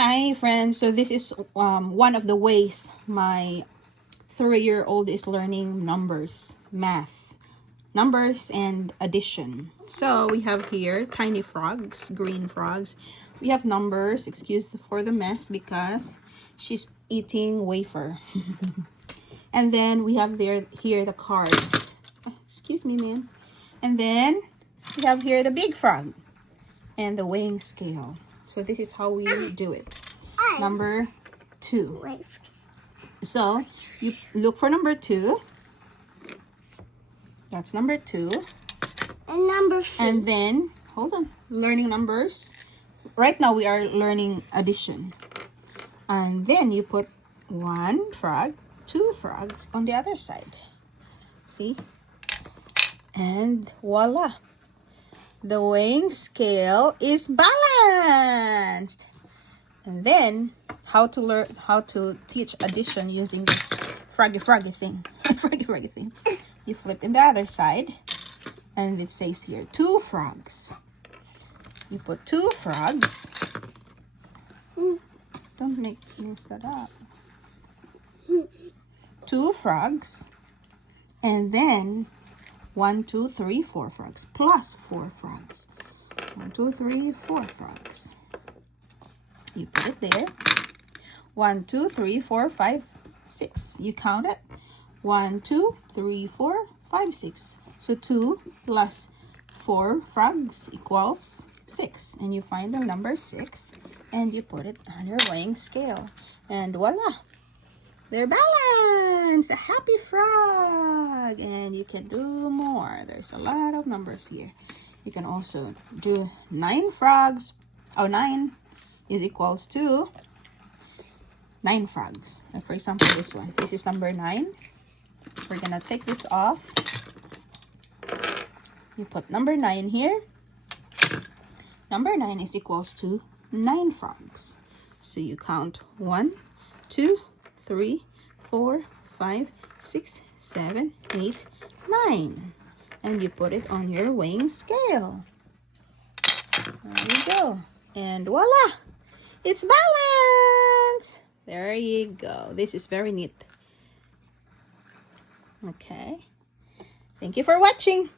Hi friends, so this is one of the ways my 3-year-old is learning math, numbers and addition. So we have here tiny frogs, green frogs. We have numbers, excuse for the mess because she's eating wafer. And then we have here the cards. Excuse me, ma'am. And then we have here the big frog and the weighing scale. So this is how we do it. Number 2. So you look for number 2. That's number 2. And number 3. And then, hold on, learning numbers. Right now we are learning addition. And then you put 1 frog, 2 frogs on the other side. See? And voila. The weighing scale is balanced. And then how to teach addition using this froggy thing. froggy thing. You flip in the other side and it says here 2 frogs. You put 2 frogs. Don't mess that up. 2 frogs. And then 1, 2, 3, 4 frogs plus 4 frogs. 1, 2, 3, 4 frogs. You put it there. 1, 2, 3, 4, 5, 6. You count it. 1, 2, 3, 4, 5, 6. So 2 plus 4 frogs equals 6. And you find the number 6 and you put it on your weighing scale. And voila! They're balanced! A happy frog! And you can do more. There's a lot of numbers here. You can also do 9 frogs. 9 is equals to 9 frogs. Like for example, this one. This is number 9. We're gonna take this off. You put number 9 here. Number 9 is equals to 9 frogs. So you count 1, 2, 3, 4, 5, 6, 7, 8, 9. And you put it on your weighing scale. There you go. And voila! It's balanced! There you go. This is very neat. Okay. Thank you for watching.